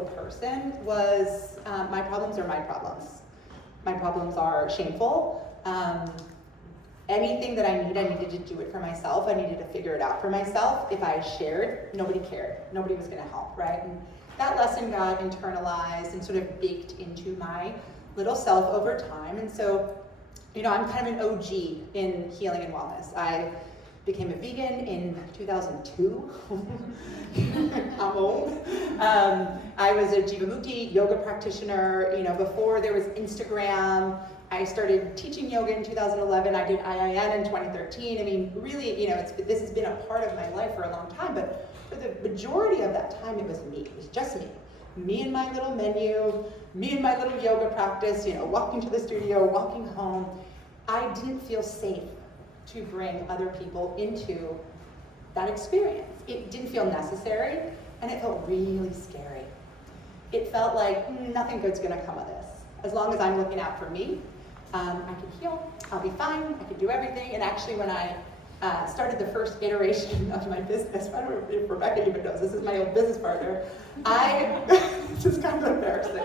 little person was my problems are my problems. My problems are shameful. Anything that I needed to do it for myself. I needed to figure it out for myself. If I shared, nobody cared. Nobody was going to help, right? And that lesson got internalized and sort of baked into my little self over time. And so, I'm kind of an OG in healing and wellness. I became a vegan in 2002. I'm old. I was a Jivamukti yoga practitioner. Before there was Instagram. I started teaching yoga in 2011. I did IIN in 2013. I mean, really, this has been a part of my life for a long time, but for the majority of that time, it was me. It was just me. Me and my little menu, me and my little yoga practice, walking to the studio, walking home. I didn't feel safe to bring other people into that experience. It didn't feel necessary, and it felt really scary. It felt like nothing good's gonna come of this. As long as I'm looking out for me, I can heal, I'll be fine, I can do everything. And actually when I started the first iteration of my business, I don't know if Rebecca even knows, this is my old business partner, this is kind of embarrassing.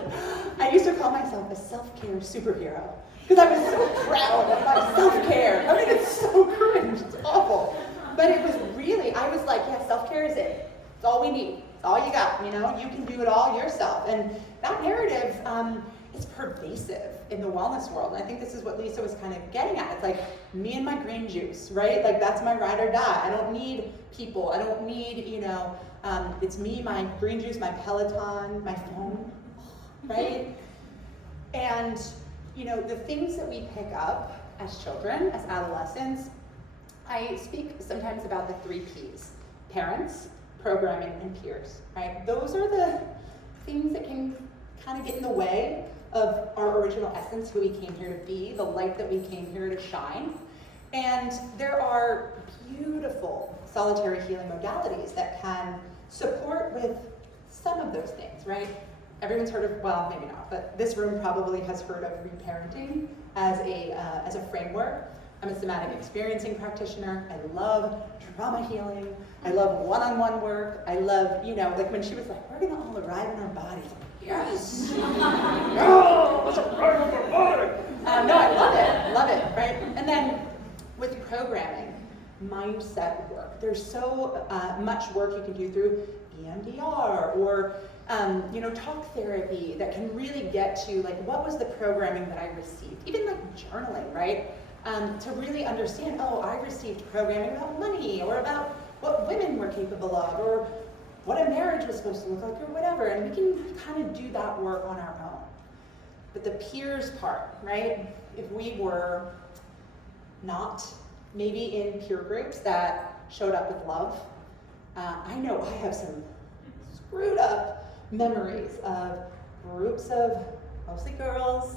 I used to call myself a self-care superhero because I was so proud of my self-care. I mean, it's so cringe, it's awful. But it was really, I was like, yeah, self-care is it. It's all we need, it's all you got, you can do it all yourself. And that narrative, it's pervasive in the wellness world. And I think this is what Lisa was kind of getting at. It's like me and my green juice, right? Like that's my ride or die. I don't need people. I don't need, it's me, my green juice, my Peloton, my phone, right? And, the things that we pick up as children, as adolescents, I speak sometimes about the 3 Ps, parents, programming, and peers, right? Those are the things that can kind of get in the way of our original essence, who we came here to be, the light that we came here to shine. And there are beautiful solitary healing modalities that can support with some of those things, right? Everyone's heard of, well, maybe not, but this room probably has heard of reparenting as a framework. I'm a somatic experiencing practitioner. I love trauma healing. I love one-on-one work. I love, like when she was like, we're gonna all arrive in our bodies. Yes! Oh, let's arrive in our body! No, I love it, right? And then with programming, mindset work. There's so much work you can do through EMDR or talk therapy that can really get to like, what was the programming that I received? Even like journaling, right? To really understand, I received programming about money or about what women were capable of or what a marriage was supposed to look like or whatever. And we can kind of do that work on our own. But the peers part, right? If we were not maybe in peer groups that showed up with love, I know I have some screwed up memories of groups of mostly girls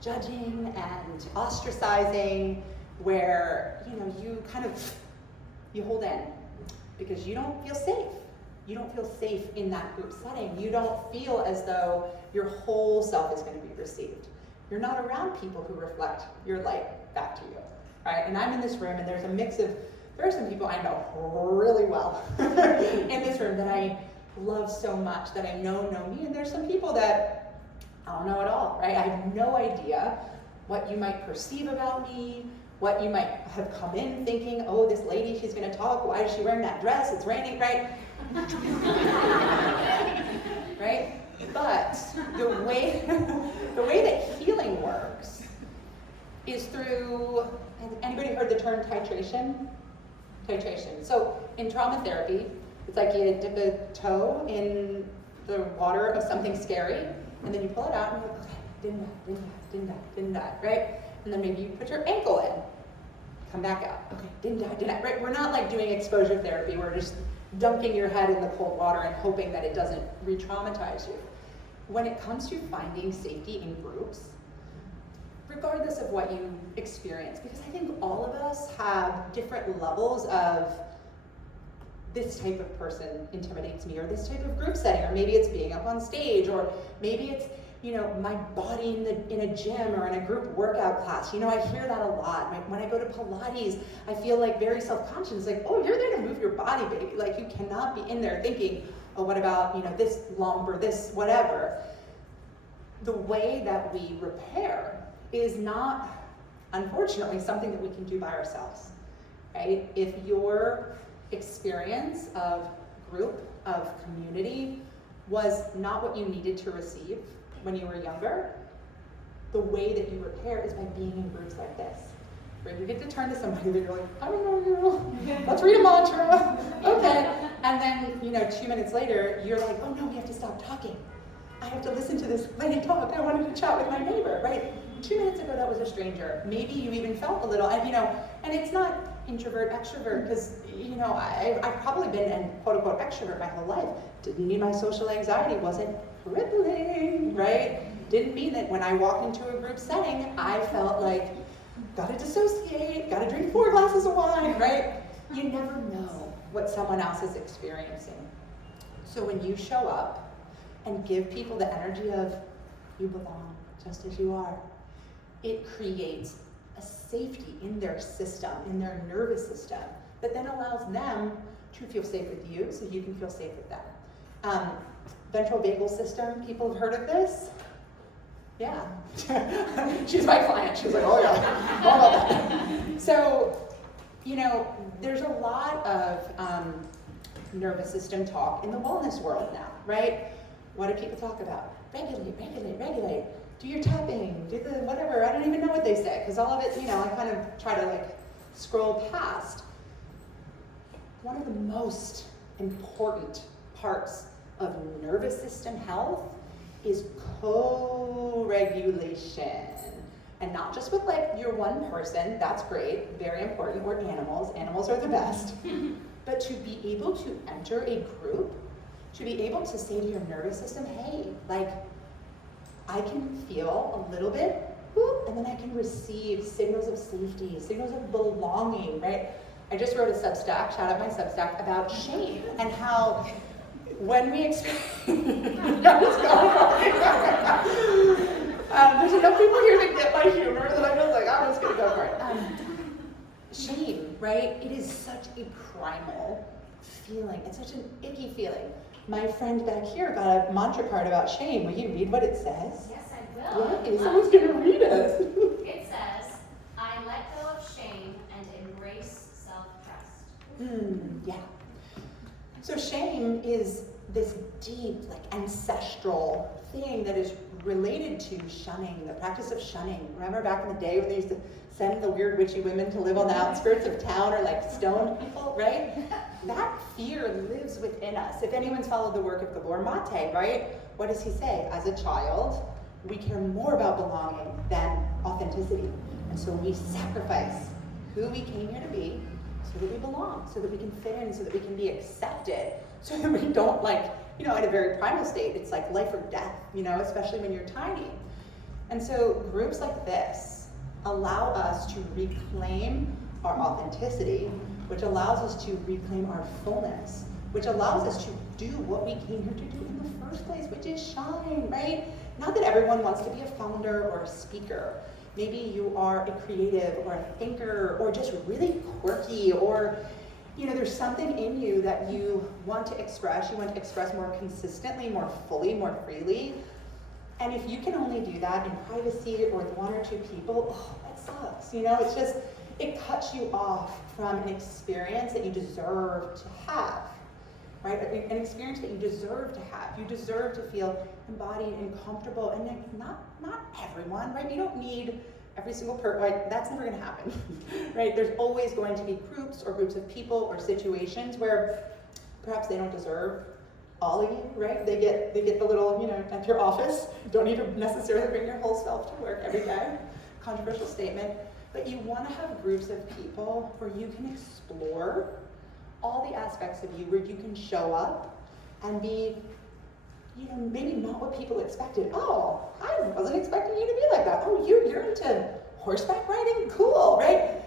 judging and ostracizing where, you hold in because you don't feel safe. You don't feel safe in that group setting. You don't feel as though your whole self is going to be received. You're not around people who reflect your light back to you, right? And I'm in this room and there's a mix of, there are some people I know really well in this room that I love so much, that I know me, and there's some people that I don't know at all, right? I have no idea what you might perceive about me, what you might have come in thinking, oh, this lady, she's gonna talk, why is she wearing that dress? It's raining, right? Right? But the way that healing works is through, has anybody heard the term titration? Titration. So in trauma therapy, it's like you dip a toe in the water of something scary, and then you pull it out and you're like, okay, didn't die, right? And then maybe you put your ankle in, come back out, okay, didn't die, right? We're not like doing exposure therapy, we're just dunking your head in the cold water and hoping that it doesn't re-traumatize you. When it comes to finding safety in groups, regardless of what you experience, because I think all of us have different levels of this type of person intimidates me, or this type of group setting, or maybe it's being up on stage, or maybe it's, my body in a gym or in a group workout class. I hear that a lot. When I go to Pilates, I feel like very self-conscious, like, oh, you're there to move your body, baby. Like, you cannot be in there thinking, Oh, what about, this lump or this whatever? The way that we repair is not, unfortunately, something that we can do by ourselves, right? If your experience of group, of community, was not what you needed to receive when you were younger, the way that you repair is by being in groups like this, where you get to turn to somebody that you're like, I don't know you, let's read a mantra, okay. And then, 2 minutes later, you're like, oh no, we have to stop talking. I have to listen to this lady talk. I wanted to chat with my neighbor, right? 2 minutes ago, that was a stranger. Maybe you even felt a little, and it's not introvert, extrovert, because, I've probably been an quote-unquote extrovert my whole life. Didn't mean my social anxiety wasn't crippling, right? Didn't mean that when I walked into a group setting, I felt like, gotta dissociate, gotta drink 4 glasses of wine, right? You never know what someone else is experiencing. So when you show up and give people the energy of, you belong just as you are, it creates a safety in their system, in their nervous system, that then allows them to feel safe with you so you can feel safe with them. Ventral vagal system, people have heard of this? Yeah. She's my client. She's like, oh yeah, all about that. So, there's a lot of nervous system talk in the wellness world now, right? What do people talk about? Regulate. Do your tapping, do the whatever. I don't even know what they say, because all of it, I kind of try to scroll past. One of the most important parts of nervous system health is co-regulation. And not just with your one person, that's great, very important, or animals are the best. But to be able to enter a group, to be able to say to your nervous system, hey, I can feel a little bit, whoop, and then I can receive signals of safety, signals of belonging, right? I just wrote a Substack, shout out my Substack, about shame and how when we experience, there's enough people here that get my humor that I'm just like, I'm just gonna go for it. Shame, right? It is such a primal feeling. It's such an icky feeling. My friend back here got a mantra card about shame. Will you read what it says? Yes, I will. Yeah, someone's gonna read it. It says, I let go of shame and embrace self-trust. Yeah. So shame is this deep, ancestral thing that is related to shunning, the practice of shunning. Remember back in the day when they used to send the weird witchy women to live on the outskirts of town or stone people, right? That fear lives within us. If anyone's followed the work of Gabor Mate, right? What does he say? As a child, we care more about belonging than authenticity. And so we sacrifice who we came here to be so that we belong, so that we can fit in, so that we can be accepted, so that we don't at a very primal state, it's like life or death, especially when you're tiny. And so groups like this allow us to reclaim our authenticity, which allows us to reclaim our fullness, which allows us to do what we came here to do in the first place, which is shine, right? Not that everyone wants to be a founder or a speaker. Maybe you are a creative or a thinker or just really quirky, or there's something in you that you want to express. You want to express more consistently, more fully, more freely. And if you can only do that in privacy or with 1 or 2 people, that sucks. It's just, it cuts you off from an experience that you deserve to have, right? An experience that you deserve to have. You deserve to feel embodied and comfortable. And not everyone, right? You don't need every single person, right? That's never gonna happen, right? There's always going to be groups or groups of people or situations where perhaps they don't deserve all of you, right? They get the little, at your office. You don't need to necessarily bring your whole self to work every day. Controversial statement. But you want to have groups of people where you can explore all the aspects of you, where you can show up and be, maybe not what people expected. Oh, I wasn't expecting you to be like that. Oh, you're into horseback riding? Cool, right?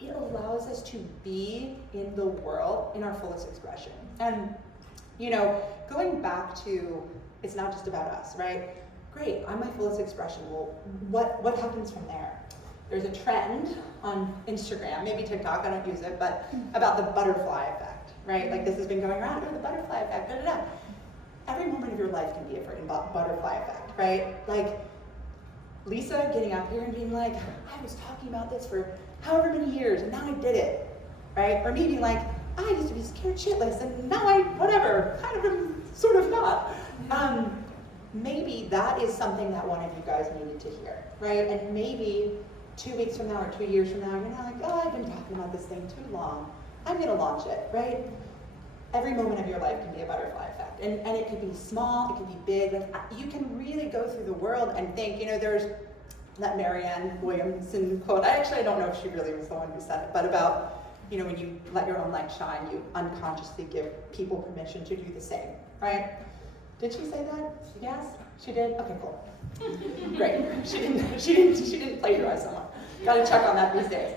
It allows us to be in the world in our fullest expression. And going back to, it's not just about us, right? Great, I'm my fullest expression. Well, what happens from there? There's a trend on Instagram, maybe TikTok, I don't use it, but about the butterfly effect, right? Like this has been going around, the butterfly effect, da da da. Every moment of your life can be a freaking butterfly effect, right? Like Lisa getting up here and being like, I was talking about this for however many years and now I did it, right? Or me being like, I used to be scared shitless and now I, whatever, kind of am sort of not. Maybe that is something that one of you guys needed to hear, right? And maybe 2 weeks from now or 2 years from now, you're not like, oh, I've been talking about this thing too long. I'm gonna launch it, right? Every moment of your life can be a butterfly effect. And it could be small, it could be big. Like, you can really go through the world and think, there's that Marianne Williamson quote. I don't know if she really was the one who said it, but about, when you let your own light shine, you unconsciously give people permission to do the same, right? Did she say that? Yes? She did? Okay, cool. Great. She didn't plagiarize someone. Gotta check on that these days.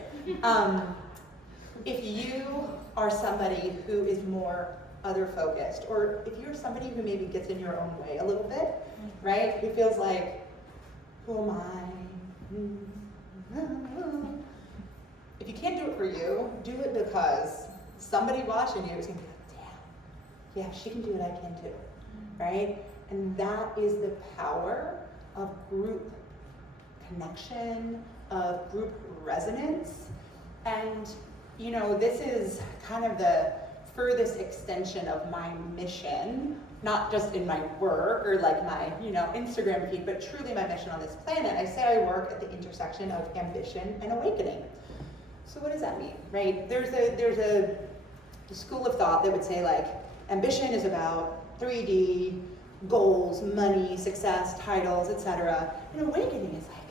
If you are somebody who is more other focused, or if you're somebody who maybe gets in your own way a little bit, right? Who feels like, who am I? If you can't do it for you, do it because somebody watching you is going to be like, damn, yeah, she can do it, I can too, right? And that is the power of group connection, of group resonance. And, this is kind of the furthest extension of my mission, not just in my work or like my, Instagram feed, but truly my mission on this planet. I say I work at the intersection of ambition and awakening. So what does that mean, right? There's a school of thought that would say like, ambition is about 3D, goals, money, success, titles, etc. And awakening is like,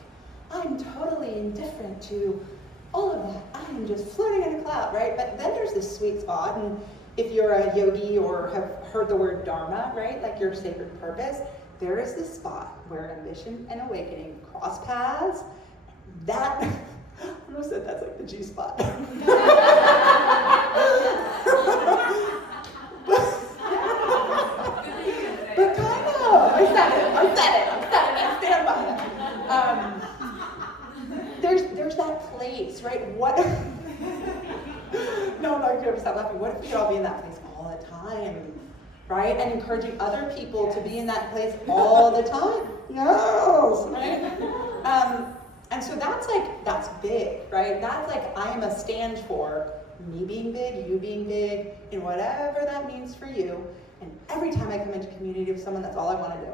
I'm totally indifferent to all of that. I am just floating in a cloud, right? But then there's this sweet spot, and if you're a yogi or have heard the word dharma, right, like your sacred purpose, there is this spot where ambition and awakening cross paths. That, I almost said that's like the G spot. But kind of, I said it, I stand by it. There's that place, right? What? No, I'm not going to stop laughing. What if we could all be in that place all the time, right? And encouraging other people to be in that place all the time. Yes, right? And so that's big, right? That's like I am a stand for me being big, you being big, and whatever that means for you. And every time I come into community with someone, that's all I want to do.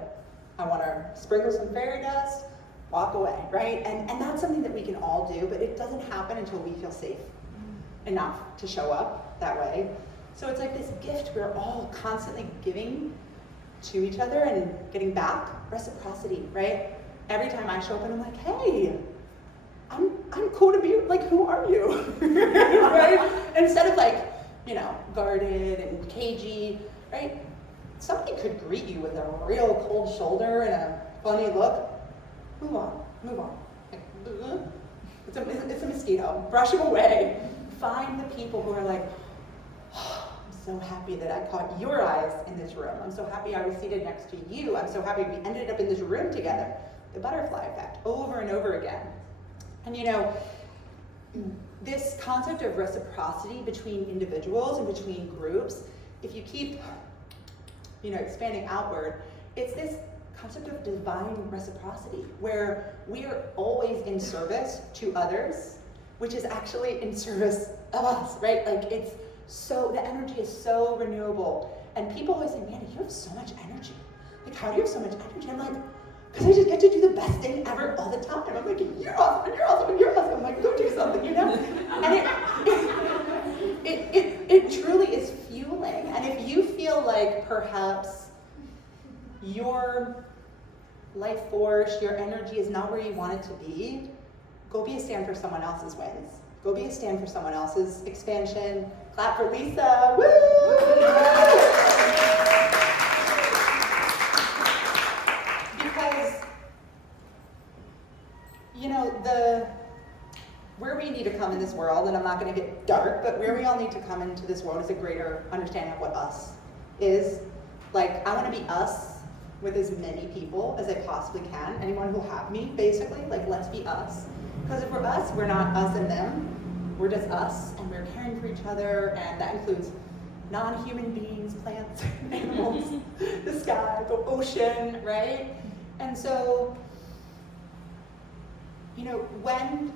I want to sprinkle some fairy dust, walk away, right? And that's something that we can all do, but it doesn't happen until we feel safe enough to show up that way. So it's like this gift we're all constantly giving to each other and getting back, reciprocity, right? Every time I show up and I'm like, hey, I'm cool to be, like, who are you? Right? Instead of like, guarded and cagey, right? Somebody could greet you with a real cold shoulder and a funny look. Move on. Like, it's a mosquito. Brush him away. Find the people who are like, oh, I'm so happy that I caught your eyes in this room. I'm so happy I was seated next to you. I'm so happy we ended up in this room together. The butterfly effect, over and over again. And this concept of reciprocity between individuals and between groups, if you keep, expanding outward, it's this concept of divine reciprocity, where we are always in service to others, which is actually in service of us, right? Like the energy is so renewable. And people always say, man, you have so much energy. Like, how do you have so much energy? I'm like, because I just get to do the best thing ever all the time. I'm like, you're awesome, and you're awesome, and you're awesome. I'm like, go do something, And it truly is fueling. And if you feel like perhaps your life force, your energy is not where you want it to be, go be a stand for someone else's wins. Go be a stand for someone else's expansion. Clap for Lisa. Woo! Because, where we need to come in this world, and I'm not going to get dark, but where we all need to come into this world is a greater understanding of what us is. Like, I want to be us with as many people as I possibly can. Anyone who'll have me, basically. Like, let's be us. Because if we're us, we're not us and them. We're just us, and we're caring for each other, and that includes non-human beings, plants, animals, the sky, the ocean, right? And so, when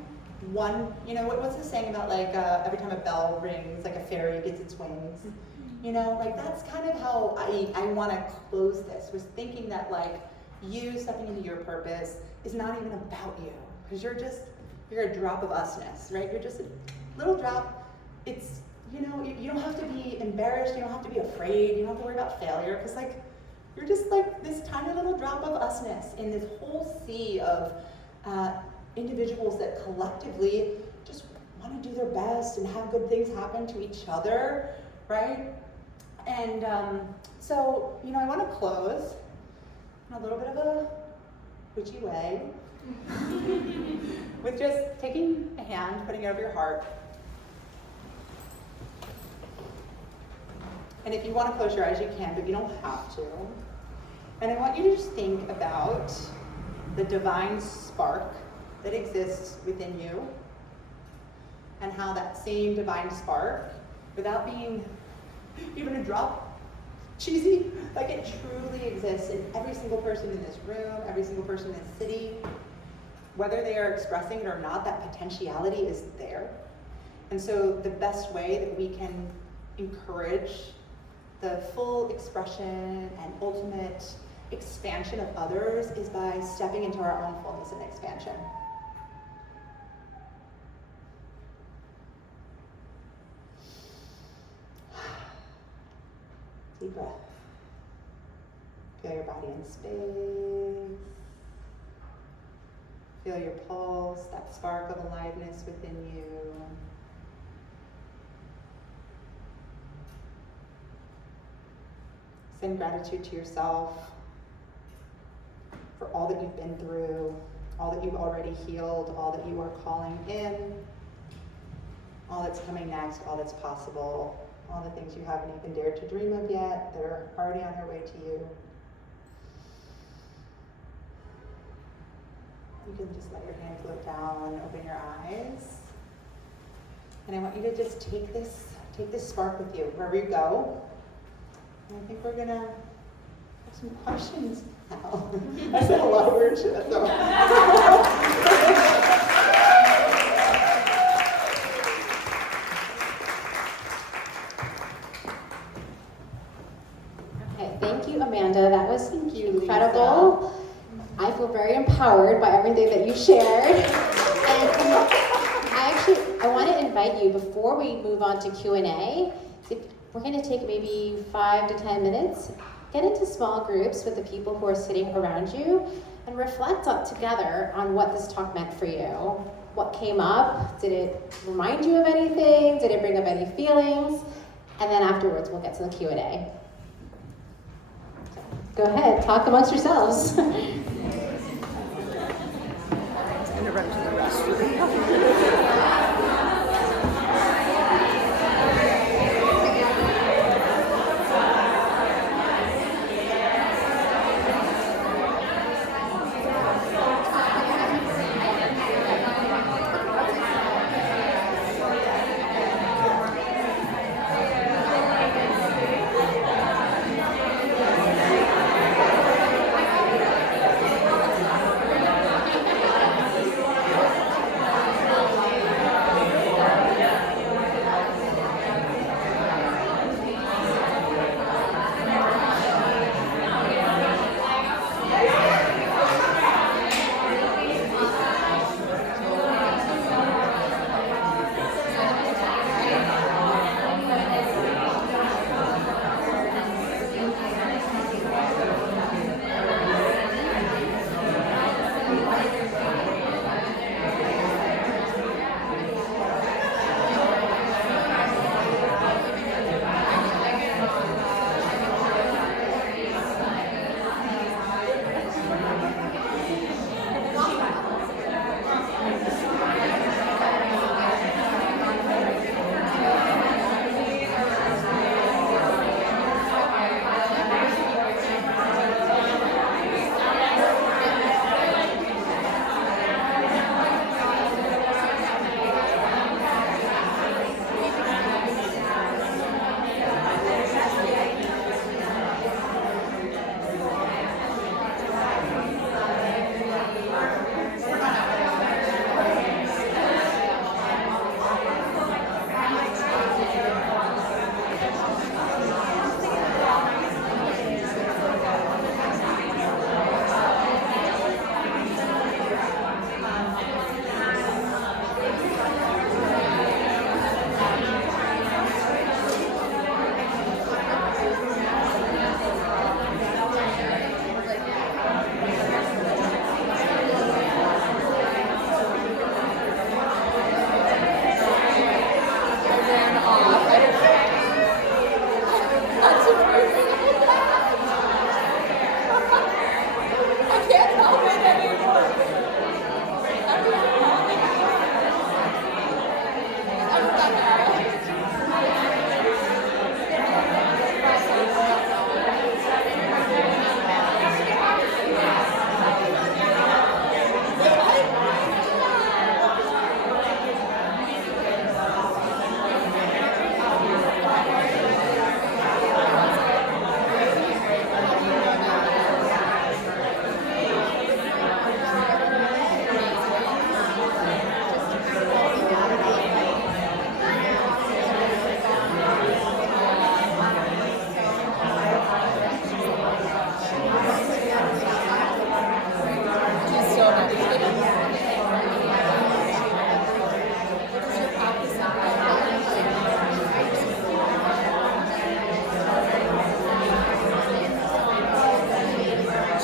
what's the saying about like every time a bell rings, like a fairy gets its wings? Like that's kind of how I want to close this, was thinking that like you stepping into your purpose is not even about you, because you're a drop of usness, right? You're just a little drop. It's, you don't have to be embarrassed, you don't have to be afraid, you don't have to worry about failure, because like, you're just like this tiny little drop of usness in this whole sea of individuals that collectively just want to do their best and have good things happen to each other, right? And so, I want to close in a little bit of a witchy way with just taking a hand, putting it over your heart. And if you want to close your eyes, you can, but you don't have to. And I want you to just think about the divine spark that exists within you, and how that same divine spark, without being even a drop cheesy, like it truly exists in every single person in this room, every single person in this city. Whether they are expressing it or not, that potentiality is there. And so the best way that we can encourage the full expression and ultimate expansion of others is by stepping into our own fullness and expansion. Deep breath. Feel your body in space. Feel your pulse, that spark of aliveness within you. Send gratitude to yourself for all that you've been through, all that you've already healed, all that you are calling in, all that's coming next, all that's possible, all the things you haven't even dared to dream of yet that are already on their way to you. You can just let your hands look down, open your eyes. And I want you to just take this spark with you wherever you go. And I think we're gonna have some questions now. I said a lot of weird shit, though. Okay, thank you, Amanda. That was incredible. Lisa. I feel very empowered by everything that you shared. And I want to invite you, before we move on to Q&A, we're going to take maybe 5 to 10 minutes, get into small groups with the people who are sitting around you, and reflect together on what this talk meant for you. What came up? Did it remind you of anything? Did it bring up any feelings? And then afterwards, we'll get to the Q&A. Go ahead, talk amongst yourselves. I'm gonna run to the restroom.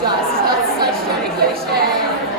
just. That's such dedication.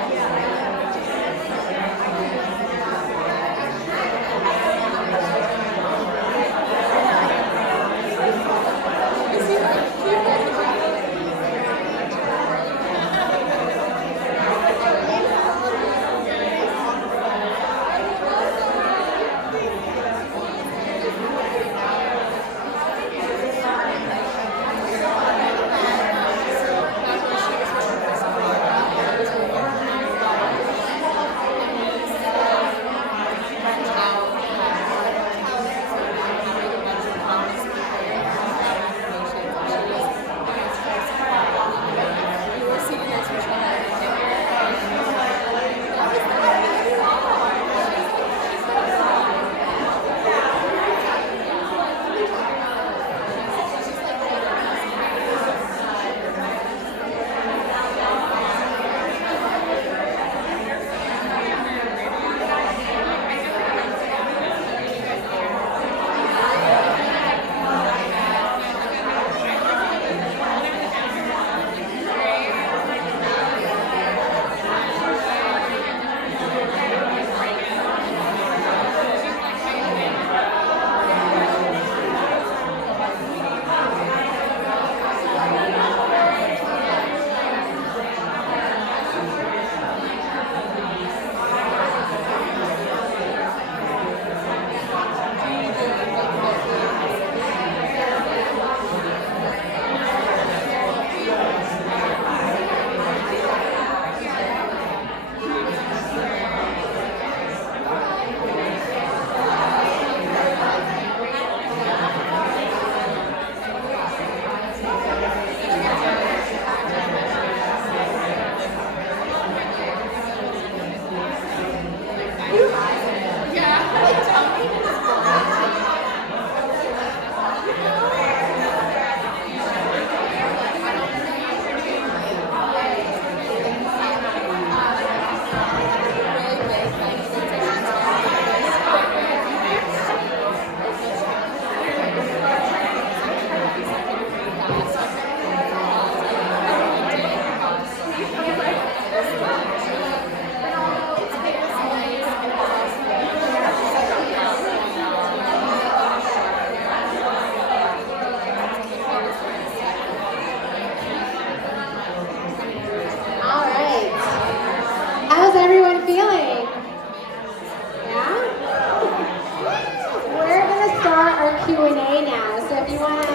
Q&A now, so if you want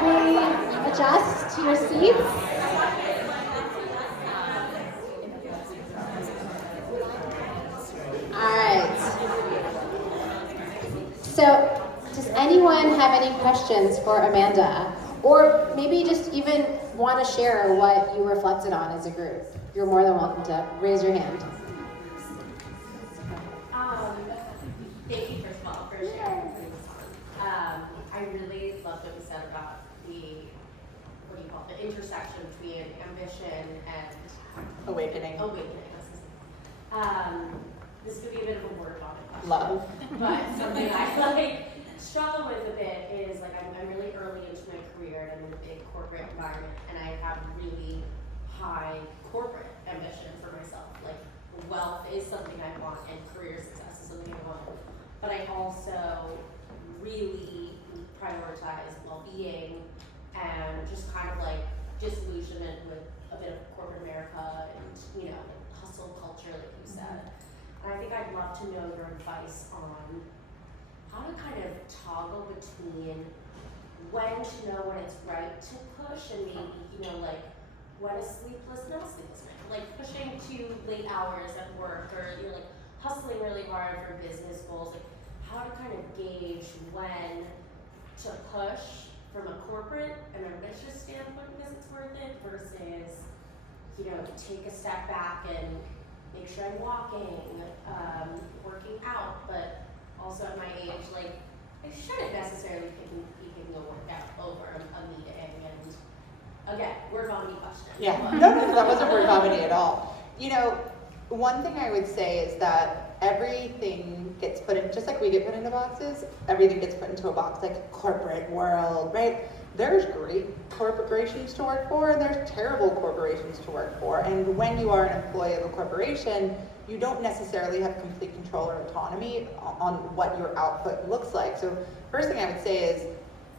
to adjust to your seats. All right. So, does anyone have any questions for Amanda? Or maybe just even want to share what you reflected on as a group? You're more than welcome to raise your hand. Thank you, first of all, for sharing. I really loved what you said about the, what do you call it, the intersection between ambition and Awakening. This could be a bit of a word vomit question. Love. But something I struggle with a bit is I'm really early into my career and I'm in a big corporate environment and I have really high corporate ambition for myself. Wealth is something I want and career success is something I want. But I also really prioritize well-being and just kind of disillusionment with a bit of corporate America and hustle culture, like you said. And I think I'd love to know your advice on how to kind of toggle between when to know when it's right to push and maybe, when a sleepless night, pushing to late hours at work or hustling really hard for business goals, how to kind of gauge when to push from a corporate and ambitious standpoint because it's worth it versus, take a step back and make sure I'm walking, working out, but also at my age, I shouldn't necessarily be picking the workout over a meeting. And again, word vomity question. Yeah, no, that wasn't word vomity at all. One thing I would say is that everything gets put in, just like we get put into boxes, everything gets put into a box, like corporate world, right? there's great corporations to work for and there's terrible corporations to work for. And when you are an employee of a corporation, you don't necessarily have complete control or autonomy on what your output looks like. So first thing I would say is,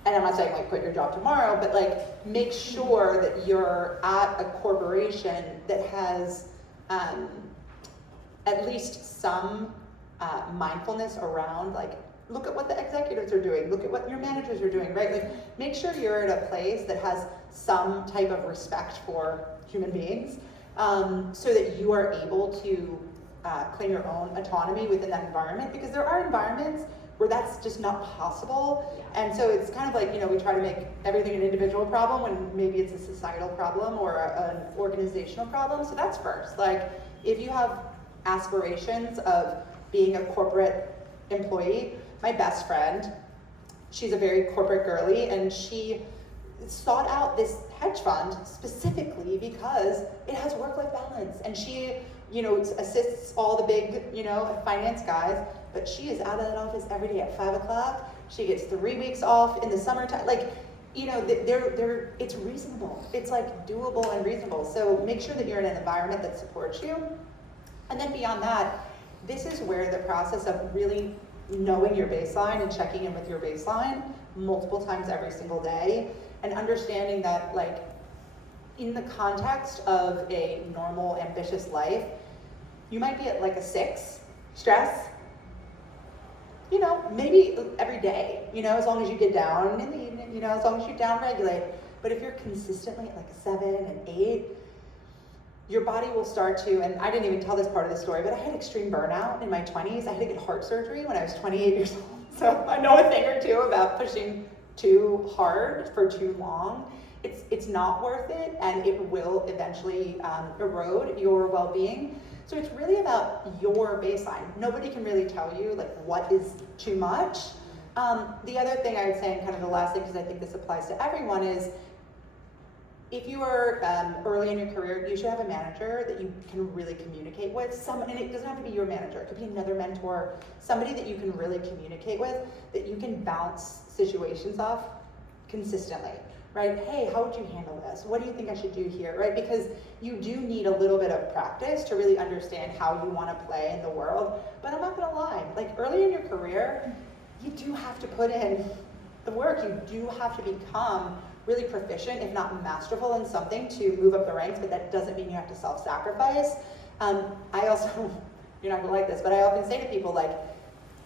and I'm not saying like quit your job tomorrow, but like make sure that you're at a corporation that has at least some mindfulness around like, look at what the executives are doing, look at what your managers are doing, right? Like make sure you're at a place that has some type of respect for human beings, so that you are able to claim your own autonomy within that environment, because there are environments where that's just not possible. And so it's kind of like, you know, we try to make everything an individual problem when maybe it's a societal problem or an organizational problem. So that's first. Like if you have aspirations of being a corporate employee, my best friend, she's a very corporate girly, and she sought out this hedge fund specifically because it has work-life balance, and she, you know, assists all the big, you know, finance guys, but she is out of that office every day at 5 o'clock. She gets 3 weeks off in the summertime. Like, you know, it's reasonable. It's like doable and reasonable. So make sure that you're in an environment that supports you. And then beyond that, this is where the process of really knowing your baseline and checking in with your baseline multiple times every single day, and understanding that like in the context of a normal, ambitious life, you might be at like a 6, stress, you know, maybe every day, you know, as long as you get down in the evening, you know, as long as you down regulate. But if you're consistently at like a 7 and 8, your body will start to, and I didn't even tell this part of the story, but I had extreme burnout in my 20s. I had to get heart surgery when I was 28 years old. So I know a thing or two about pushing too hard for too long. It's not worth it, and it will eventually erode your well-being. So it's really about your baseline. Nobody can really tell you like what is too much. The other thing I would say, and kind of the last thing, because I think this applies to everyone, is if you are early in your career, you should have a manager that you can really communicate with. And it doesn't have to be your manager. It could be another mentor, somebody that you can really communicate with, that you can bounce situations off consistently, right? Hey, how would you handle this? What do you think I should do here, right? Because you do need a little bit of practice to really understand how you want to play in the world. But I'm not gonna lie, like early in your career, you do have to put in the work. You do have to become really proficient, if not masterful in something, to move up the ranks, but that doesn't mean you have to self-sacrifice. I also, you're not gonna like this, but I often say to people, like,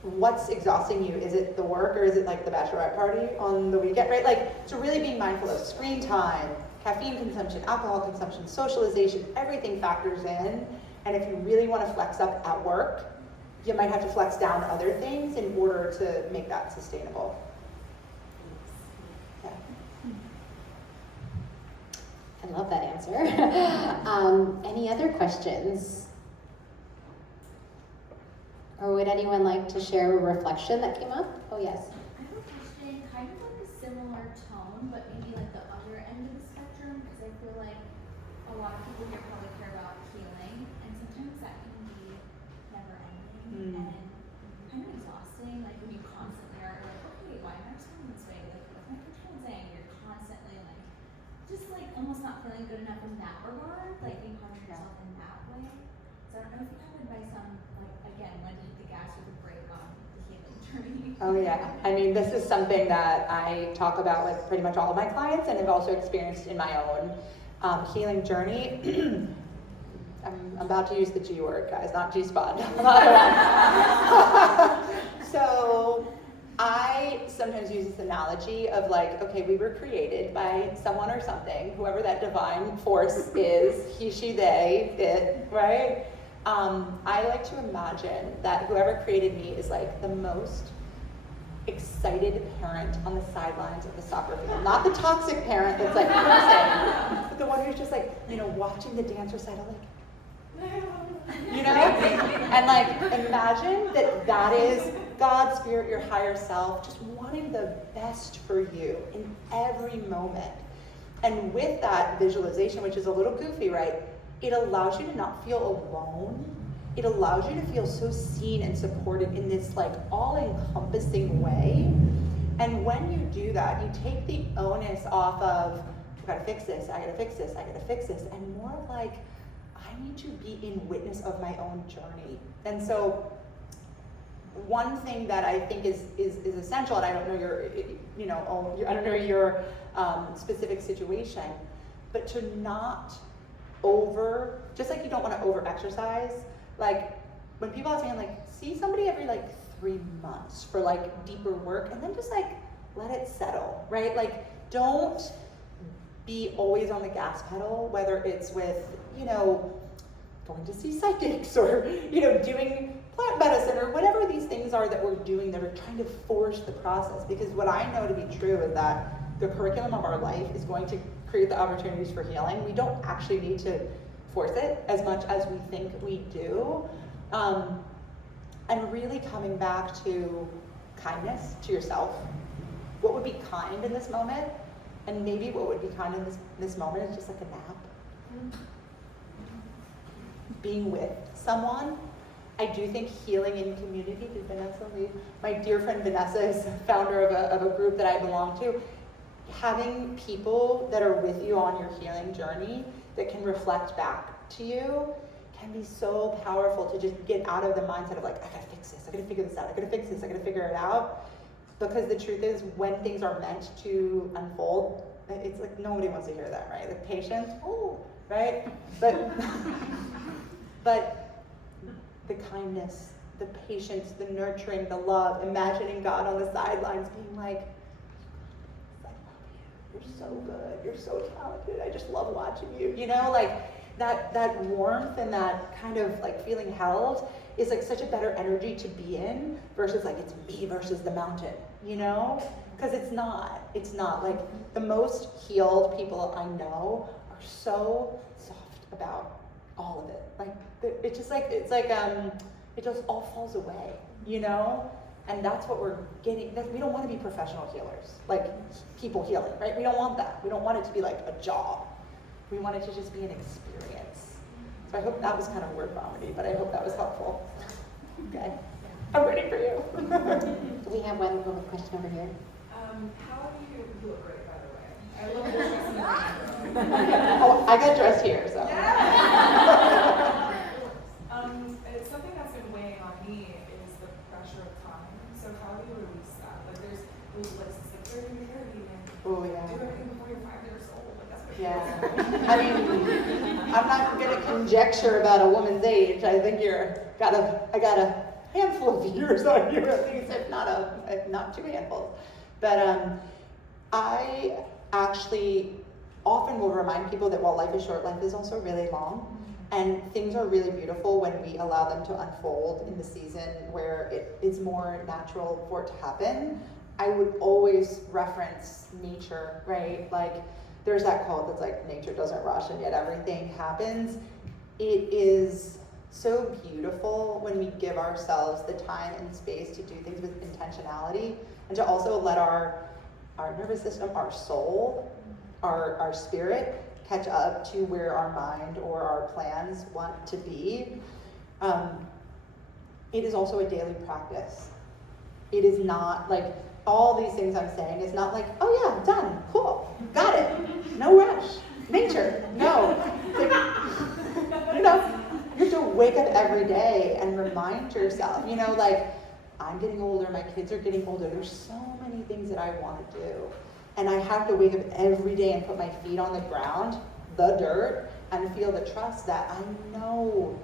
what's exhausting you? Is it the work, or is it like the bachelorette party on the weekend, right? Like, so really being mindful of screen time, caffeine consumption, alcohol consumption, socialization, everything factors in. And if you really wanna flex up at work, you might have to flex down other things in order to make that sustainable. I love that answer. Any other questions? Or would anyone like to share a reflection that came up? Oh, yes. I have a question, kind of like a similar tone, but maybe like the other end of the spectrum, because I feel like a lot of people here probably care about healing, and sometimes that can be never ending and kind of exhausting. Like when you constantly are like, okay, why am I responding this way? Like, what's my control saying? You're constantly like, just like almost not feeling good enough in that regard, like being hard on yourself in that way. So I don't know if you have advice on, like, again, when to hit the gas or the brake on the healing journey. Oh yeah, I mean, this is something that I talk about with pretty much all of my clients, and have also experienced in my own healing journey. I'm about to use the G word, guys, not G-spot. So I sometimes use this analogy of like, okay, we were created by someone or something, whoever that divine force is, he, she, they, it, right? I like to imagine that whoever created me is like the most excited parent on the sidelines of the soccer field. Not the toxic parent that's like cursing, but the one who's just like, you know, watching the dance recital like, you know? And like, imagine that that is God, spirit, your higher self, just wanting the best for you in every moment. And with that visualization, which is a little goofy, right? It allows you to not feel alone. It allows you to feel so seen and supported in this like all-encompassing way. And when you do that, you take the onus off of, I gotta fix this, I gotta fix this, I gotta fix this, and more of like, I need to be in witness of my own journey. And so one thing that I think is essential, and I don't know your specific situation, but to not just like you don't want to over exercise, like when people ask me, I'm like, see somebody every like 3 months for like deeper work, and then just like let it settle, right? Like don't be always on the gas pedal, whether it's with, going to see psychics or, doing plant medicine or whatever these things are that we're doing that are trying to force the process. Because what I know to be true is that the curriculum of our life is going to create the opportunities for healing. We don't actually need to force it as much as we think we do. And really coming back to kindness to yourself. What would be kind in this moment? And maybe what would be kind in this moment is just like a nap. Being with someone. I do think healing in community, did Vanessa leave? My dear friend Vanessa is founder of a group that I belong to. Having people that are with you on your healing journey that can reflect back to you can be so powerful to just get out of the mindset of like, I gotta fix this, I gotta figure this out, I gotta fix this, I gotta figure it out. Because the truth is, when things are meant to unfold, it's like nobody wants to hear that, right? Like patience, right? But the kindness, the patience, the nurturing, the love, imagining God on the sidelines being like, I love you, you're so good, you're so talented, I just love watching you, like that warmth and that kind of like feeling held is like such a better energy to be in versus like it's me versus the mountain, because it's not like the most healed people I know are so soft about all of it. Like it's just like it just all falls away, and that's what we're getting. We don't want to be professional healers, like people healing, right? We don't want that. We don't want it to be like a job. We want it to just be an experience. So I hope that was kind of word vomity, but I hope that was helpful. Okay, I'm ready for you. We have one question over here. How do you look great, by the way? I love your dressing. Oh, I got dressed here, so. It's something that's been weighing on me is the pressure of time. So how do you release that? Like there's lists like 30 to 30 and Oh yeah. do everything before you're 5 years old. Like that's what Yeah. I mean, I'm not going to conjecture about a woman's age. I think I got a handful of years on you at least, if not 2 handfuls. But I actually often will remind people that while life is short, life is also really long. And things are really beautiful when we allow them to unfold in the season where it is more natural for it to happen. I would always reference nature, right? Like there's that quote that's like, nature doesn't rush and yet everything happens. It is so beautiful when we give ourselves the time and space to do things with intentionality and to also let our nervous system, our soul, our spirit catch up to where our mind or our plans want to be. It is also a daily practice. It is not like all these things I'm saying is not like, oh yeah, done, cool, got it, no rush, nature, no. It's like, you have to wake up every day and remind yourself, like I'm getting older, my kids are getting older, there's so many things that I want to do. And I have to wake up every day and put my feet on the ground, the dirt, and feel the trust that I know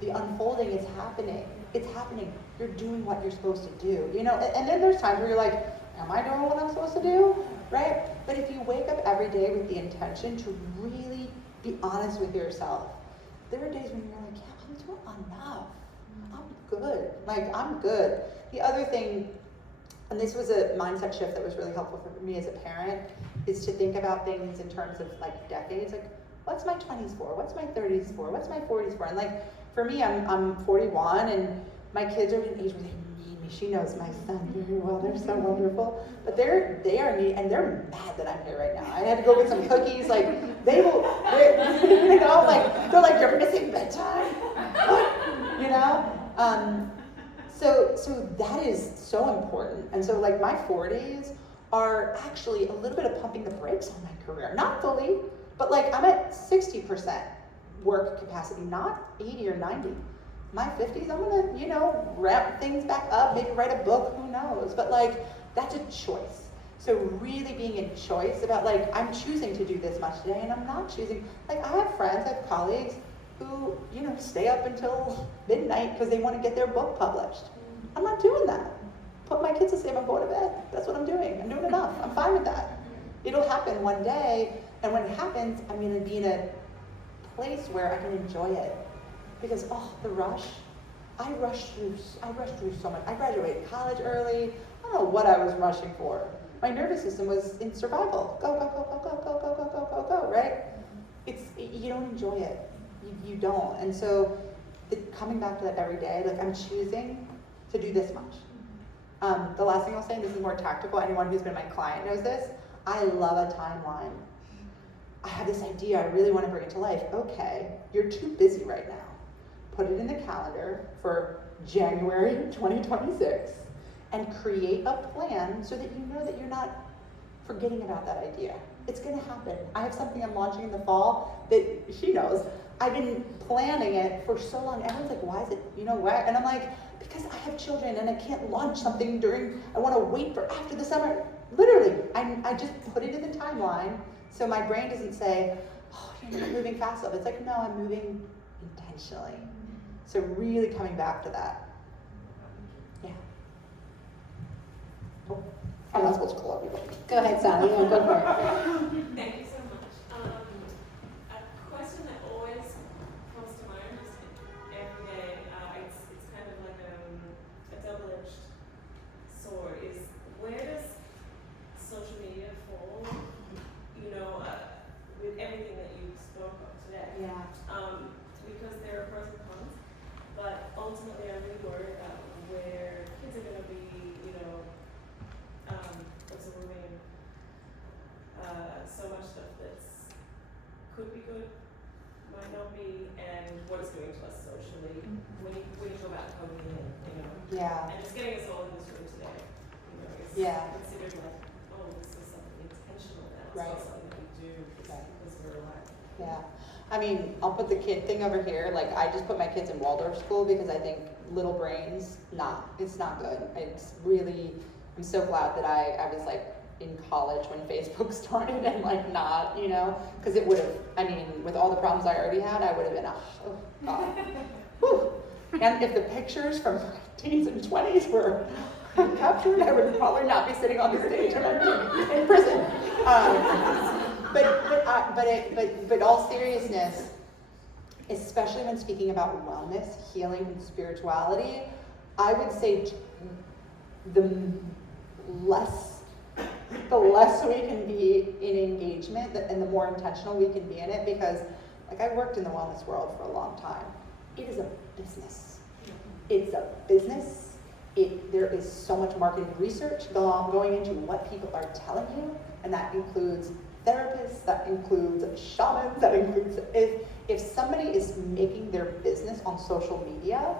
the unfolding is happening. It's happening. You're doing what you're supposed to do. And then there's times where you're like, am I doing what I'm supposed to do? Right? But if you wake up every day with the intention to really be honest with yourself, there are days when you're like, yeah, I'm doing enough. I'm good. Like, I'm good. The other thing, and this was a mindset shift that was really helpful for me as a parent, is to think about things in terms of like decades. Like, what's my 20s for? What's my 30s for? What's my 40s for? And like, for me, I'm 41, and my kids are at an age where they need me. She knows my son very well. They're so wonderful. But they are neat, and they're mad that I'm here right now. I had to go get some cookies. Like, they're like, you're missing bedtime. So that is so important. And so like my 40s are actually a little bit of pumping the brakes on my career. Not fully, but like I'm at 60% work capacity, not 80 or 90. My 50s, I'm gonna, ramp things back up, maybe write a book, who knows? But like, that's a choice. So really being in choice about like, I'm choosing to do this much today and I'm not choosing. Like I have friends, I have colleagues who, stay up until midnight because they want to get their book published. I'm not doing that. Put my kids to sleep, I'm going to bed. That's what I'm doing. I'm doing enough. I'm fine with that. It'll happen one day, and when it happens, I'm going to be in a place where I can enjoy it. Because, the rush. I rushed through so much. I graduated college early. I don't know what I was rushing for. My nervous system was in survival. Go, go, go, go, go, go, go, go, go, go, right? You don't enjoy it. You don't. And so coming back to that every day, like I'm choosing to do this much. The last thing I'll say, and this is more tactical, anyone who's been my client knows this, I love a timeline. I have this idea, I really want to bring it to life. Okay, you're too busy right now. Put it in the calendar for January 2026 and create a plan so that you know that you're not forgetting about that idea. It's going to happen. I have something I'm launching in the fall that she knows. I've been planning it for so long. Everyone's like, why is it, why? And I'm like, because I have children and I can't launch something I want to wait for after the summer. Literally, I just put it in the timeline so my brain doesn't say, you're not moving fast enough. It's like, no, I'm moving intentionally. So really coming back to that. Yeah. Oh, I'm not supposed to call people. Go ahead, Sally. Go for it. Thank you so much. A question that always comes to mind just every day, it's kind of like a double-edged sword, is where does social media fall, with everything that you spoke of today? Yeah. Because there are pros and cons, but ultimately I'm really worried about where kids are going to be, absorbing so much stuff that's could be good, might not be, and what it's doing to us socially. When you go about coding it, Yeah. and just getting us all in this room today, is considered like, this is something intentional now. It's Right. not something that we do because we're alive. Yeah. I mean, I'll put the kid thing over here. Like, I just put my kids in Waldorf school because I think little brains, it's not good. It's really, I'm so glad that I was like in college when Facebook started and like not, because it would have, with all the problems I already had, I would have been, oh God. Whew. And if the pictures from my teens and 20s were captured, I would probably not be sitting on the stage in prison. But all seriousness, especially when speaking about wellness, healing, and spirituality, I would say the less we can be in engagement and the more intentional we can be in it, because like I worked in the wellness world for a long time. It is a business. It's a business. There is so much marketing research going into what people are telling you, and that includes therapists, that includes shamans, that includes, if somebody is making their business on social media,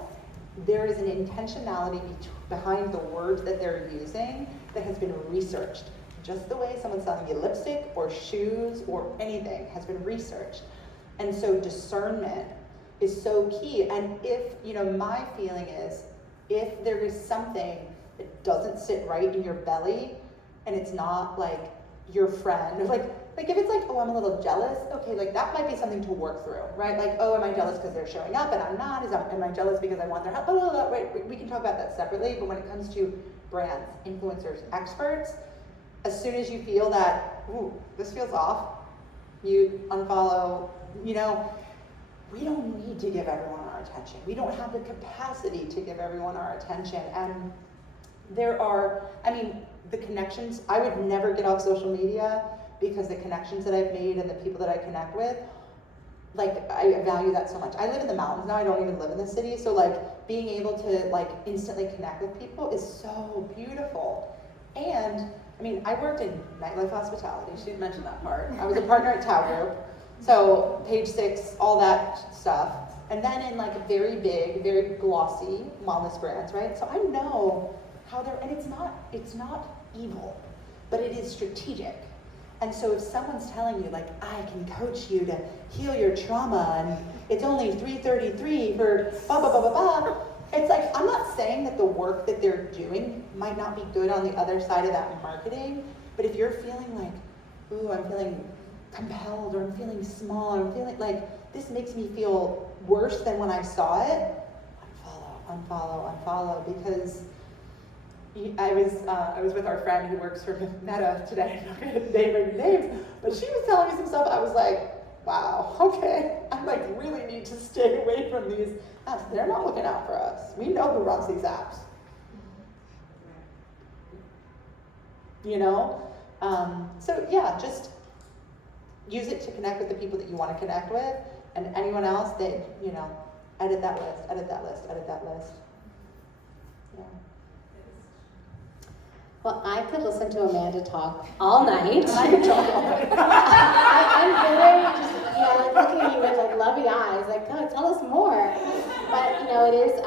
there is an intentionality behind the words that they're using that has been researched. Just the way someone's selling you lipstick or shoes or anything has been researched. And so discernment is so key. And if, my feeling is, if there is something that doesn't sit right in your belly and it's not like your friend, or like if it's like, I'm a little jealous, okay, like that might be something to work through, right? Like, am I jealous because they're showing up and I'm not? Am I jealous because I want their help? Right? We can talk about that separately, but when it comes to brands, influencers, experts, as soon as you feel that, this feels off, you unfollow, we don't need to give everyone our attention. We don't have the capacity to give everyone our attention. And there are, the connections, I would never get off social media because the connections that I've made and the people that I connect with, like, I value that so much. I live in the mountains now, I don't even live in the city, so like, being able to like instantly connect with people is so beautiful. And, I worked in nightlife hospitality, she didn't mention that part. I was a partner at Tower Group. So page 6, all that stuff. And then in like very big, very glossy wellness brands, right? So I know how they're, and it's not evil, but it is strategic. And so if someone's telling you like, I can coach you to heal your trauma and it's only $333 for blah, blah, blah, blah, blah. It's like, I'm not saying that the work that they're doing might not be good on the other side of that marketing, but if you're feeling like, ooh, I'm feeling compelled, or I'm feeling small, or I'm feeling like, this makes me feel worse than when I saw it, unfollow, because I was with our friend who works for Meta today. I'm not going to name any names, but she was telling me some stuff. I was like, wow, okay. I like really need to stay away from these apps. They're not looking out for us. We know who runs these apps. You know? So yeah, just use it to connect with the people that you want to connect with, and anyone else that, you know, edit that list. Yeah. Well, I could listen to Amanda talk all night. I could talk all night. I'm very just, you know, like looking at you with like lovey eyes, like, oh, tell us more. But, you know, it is,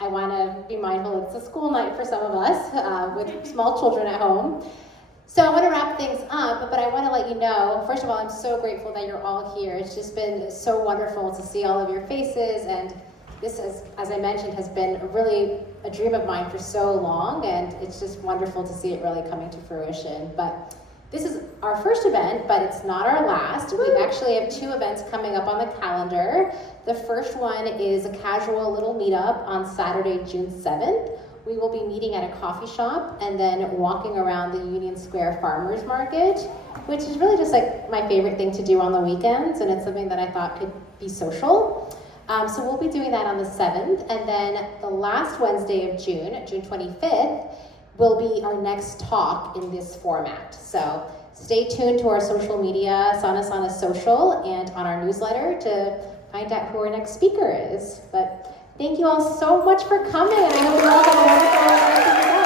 I want to be mindful, it's a school night for some of us with small children at home. So I want to wrap things up, but I want to let you know, first of all, I'm so grateful that you're all here. It's just been so wonderful to see all of your faces, and this, as I mentioned, has been really a dream of mine for so long, and it's just wonderful to see it really coming to fruition. But this is our first event, but it's not our last. We actually have 2 events coming up on the calendar. The first one is a casual little meetup on Saturday, June 7th. We will be meeting at a coffee shop and then walking around the Union Square Farmers Market, which is really just like my favorite thing to do on the weekends, and it's something that I thought could be social. So we'll be doing that on the 7th, and then the last Wednesday of June, June 25th, will be our next talk in this format. So stay tuned to our social media, Sana Social, and on our newsletter to find out who our next speaker is. But thank you all so much for coming, and I hope you all have a wonderful rest of the day.